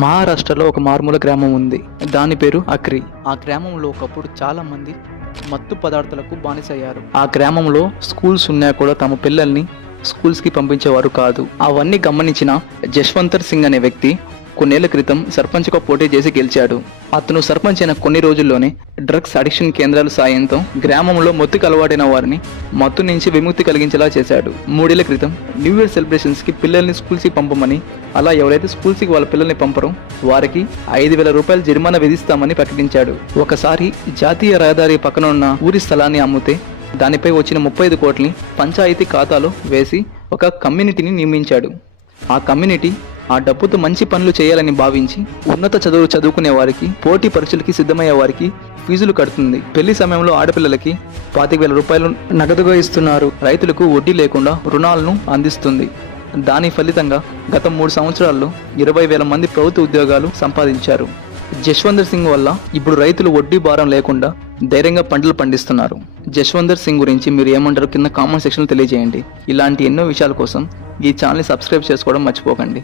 మహారాష్ట్రలో ఒక మారుమూల గ్రామం ఉంది. దాని పేరు అక్రి. ఆ గ్రామంలో ఒకప్పుడు చాలా మంది మత్తు పదార్థాలకు బానిసయ్యారు. ఆ గ్రామంలో స్కూల్స్ ఉన్నా కూడా తమ పిల్లల్ని స్కూల్స్కి పంపించేవారు కాదు. అవన్నీ గమనించిన జశ్వంతర్ సింగ్ అనే వ్యక్తి కొన్నేళ్ల క్రితం సర్పంచ్గా పోటీ చేసి గెలిచాడు. అతను సర్పంచ్ అయిన కొన్ని రోజుల్లోనే డ్రగ్స్ అడిక్షన్ కేంద్రాల సాయంతో గ్రామంలో మత్తుకు అలవాటైన వారిని మత్తు నుంచి విముక్తి కలిగించేలా చేశాడు. 3 ఏళ్ల క్రితం న్యూ ఇయర్ సెలబ్రేషన్స్ కి పిల్లల్ని స్కూల్స్కి పంపమని, అలా ఎవరైతే స్కూల్స్కి వాళ్ళ పిల్లల్ని పంపరో వారికి 5,000 రూపాయలు జరిమానా విధిస్తామని ప్రకటించాడు. ఒకసారి జాతీయ రహదారి పక్కన ఉన్న ఊరి స్థలాన్ని అమ్మితే దానిపై వచ్చిన 35 కోట్లని పంచాయతీ ఖాతాలో వేసి ఒక కమ్యూనిటీని నియమించాడు. ఆ కమ్యూనిటీ ఆ డబ్బుతో మంచి పనులు చేయాలని భావించి ఉన్నత చదువుకునే వారికి, పోటీ పరీక్షలకి సిద్ధమయ్యే వారికి ఫీజులు కడుతుంది. పెళ్లి సమయంలో ఆడపిల్లలకి 25,000 రూపాయలు నగదుగా ఇస్తున్నారు. రైతులకు వడ్డీ లేకుండా రుణాలను అందిస్తుంది. దాని ఫలితంగా గత 3 సంవత్సరాల్లో 20,000 మంది ప్రభుత్వ ఉద్యోగాలు సంపాదించారు. జశ్వంతర్ సింగ్ వల్ల ఇప్పుడు రైతులు వడ్డీ భారం లేకుండా ధైర్యంగా పంటలు పండిస్తున్నారు. జశ్వంతర్ సింగ్ గురించి మీరు ఏమంటారో కింద కామెంట్ సెక్షన్లో తెలియజేయండి. ఇలాంటి ఎన్నో విషయాల కోసం ఈ ఛానల్ని సబ్స్క్రైబ్ చేసుకోవడం మర్చిపోకండి.